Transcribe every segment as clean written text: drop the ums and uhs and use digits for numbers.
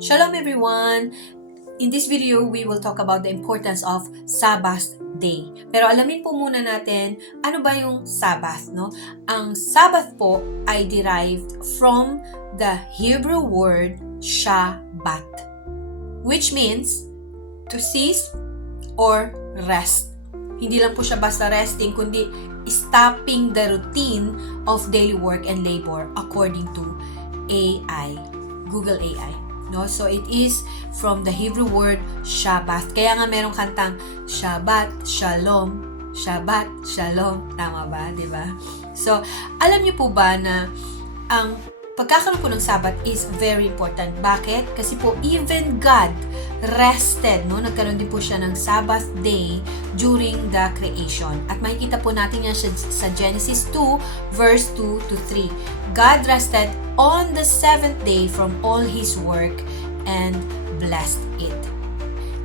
Shalom everyone! In this video, we will talk about the importance of Sabbath day. Pero alamin po muna natin, ano ba yung Sabbath, no? Ang Sabbath po ay derived from the Hebrew word Shabbat, which means to cease or rest. Hindi lang po siya basta resting, kundi stopping the routine of daily work and labor according to AI, Google AI. No? So it is from the Hebrew word Shabbat. Kaya nga merong kantang Shabbat, Shalom, Shabbat, Shalom. Tama ba? Diba? So, alam niyo po ba na ang pagkakaroon po ng Sabbath is very important. Bakit? Kasi po even God rested, no? Nagkaroon din po siya ng Sabbath day during the creation. At makikita po natin yan sa Genesis 2 verse 2 to 3. God rested on the seventh day from all His work and blessed it.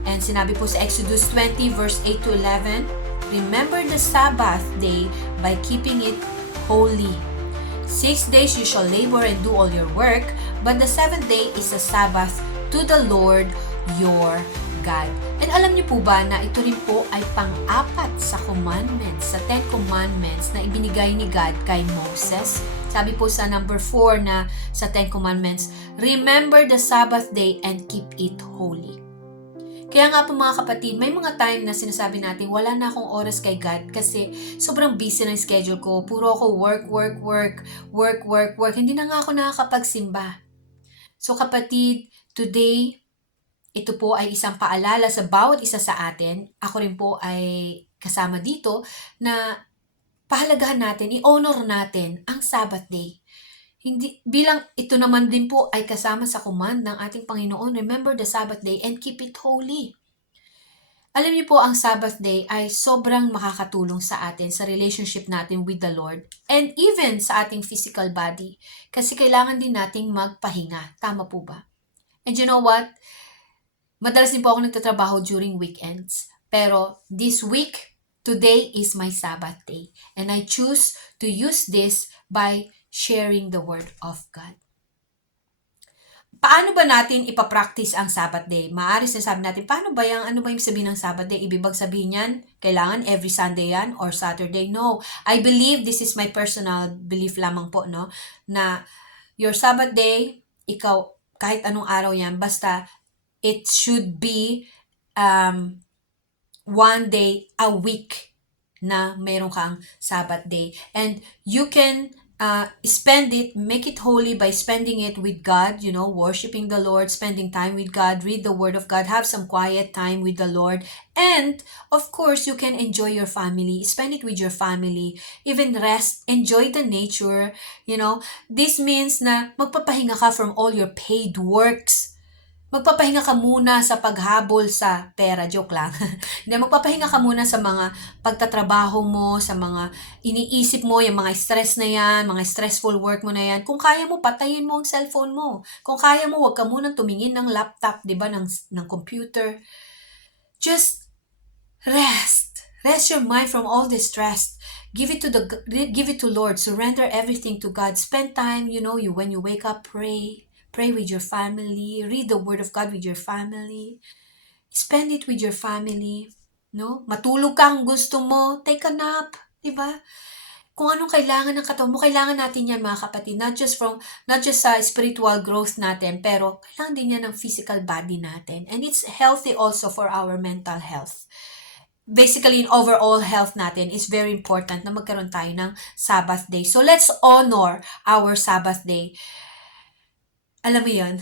And sinabi po sa Exodus 20 verse 8 to 11, remember the Sabbath day by keeping it holy. 6 days you shall labor and do all your work, but the seventh day is a Sabbath to the Lord your God. And alam niyo po ba na ito rin po ay pang-apat sa commandments, sa 10 commandments na ibinigay ni God kay Moses. Sabi po sa number 4 na sa 10 commandments, remember the Sabbath day and keep it holy. Kaya nga po mga kapatid, may mga time na sinasabi natin, wala na akong oras kay God kasi sobrang busy ng schedule ko. Puro ako work. Hindi na nga ako nakakapagsimba. So kapatid, today, ito po ay isang paalala sa bawat isa sa atin. Ako rin po ay kasama dito na pahalagahan natin, i-honor natin ang Sabbath day. Hindi, bilang ito naman din po ay kasama sa command ng ating Panginoon, remember the Sabbath day and keep it holy. Alam niyo po, ang Sabbath day ay sobrang makakatulong sa atin, sa relationship natin with the Lord, and even sa ating physical body. Kasi kailangan din nating magpahinga. Tama po ba? And you know what? Madalas din po ako nagtatrabaho during weekends. Pero this week, today is my Sabbath day. And I choose to use this by sharing the Word of God. Paano ba natin ipapractice ang Sabbath day? Maaari sinasabi natin, paano ba yan? Ano ba yung sabihin ng Sabbath day? Ibig sabihin yan, kailangan every Sunday yan or Saturday? No. I believe, this is my personal belief lamang po, no? Na your Sabbath day, ikaw, kahit anong araw yan, basta it should be one day a week na meron kang Sabbath day. And you can spend it, make it holy by spending it with God, worshiping the Lord, spending time with God, read the Word of God, have some quiet time with the Lord. And, of course, you can enjoy your family, spend it with your family, even rest, enjoy the nature, This means na magpapahinga ka from all your paid works. Magpapahinga ka muna sa paghabol sa pera. Joke lang. Hindi, magpapahinga ka muna sa mga pagtatrabaho mo, sa mga iniisip mo, yung mga stress na yan, mga stressful work mo na yan. Kung kaya mo, patayin mo ang cellphone mo. Kung kaya mo, huwag ka munang tumingin ng laptop, di ba, ng computer. Just rest. Rest your mind from all this stress. Give it to Lord. Surrender everything to God. Spend time, when you wake up, pray. Pray with your family. Read the Word of God with your family. Spend it with your family. No? Matulog ka kung gusto mo. Take a nap. Diba? Kung anong kailangan ng katawan mo, kailangan natin yan mga kapatid. Not just sa spiritual growth natin, pero kailangan din yan ng physical body natin. And it's healthy also for our mental health. Basically, in overall health natin, is very important na magkaroon tayo ng Sabbath day. So, let's honor our Sabbath day. Alam mo yun?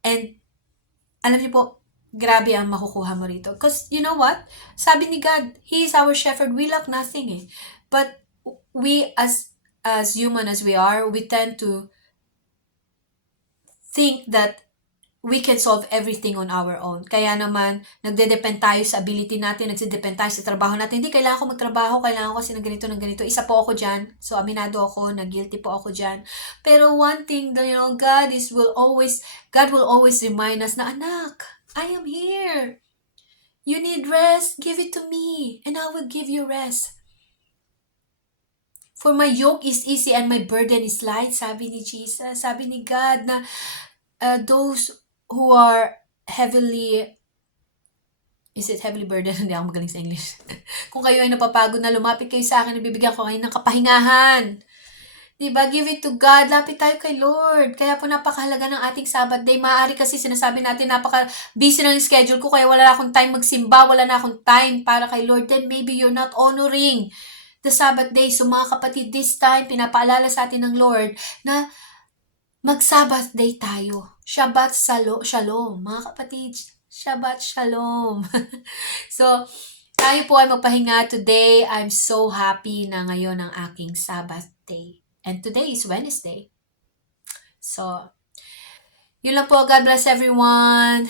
And, alam niyo po, grabe ang makukuha mo rito. Because, you know what? Sabi ni God, He is our shepherd. We lack nothing eh. But, we as human as we are, we tend to think that we can solve everything on our own. Kaya naman, nagde-depend tayo sa ability natin, nagde-depend tayo sa trabaho natin. Hindi, kailangan ko magtrabaho, kailangan ko kasi ng ganito. Isa po ako dyan. So, aminado ako, guilty po ako dyan. Pero one thing, God will always remind us na, anak, I am here. You need rest, give it to me, and I will give you rest. For my yoke is easy and my burden is light, sabi ni Jesus. Sabi ni God na those who are heavily, is it heavily burdened? Hindi ako magaling sa English. Kung kayo ay napapagod na, lumapit kayo sa akin, bibigyan ko kayo ng kapahingahan. Diba? Give it to God. Lapit tayo kay Lord. Kaya po napakahalaga ng ating Sabbath day. Maaari kasi sinasabi natin napaka-busy ng schedule ko kaya wala na akong time magsimba, wala na akong time para kay Lord. Then maybe you're not honoring the Sabbath day. So mga kapatid, this time, pinapaalala sa atin ng Lord na mag-Sabbath day tayo. Shabbat Shalom. Mga kapatid, Shabbat Shalom. So, tayo po ay magpahinga today. I'm so happy na ngayon ang aking Sabbath day. And today is Wednesday. So, yun lang po. God bless everyone.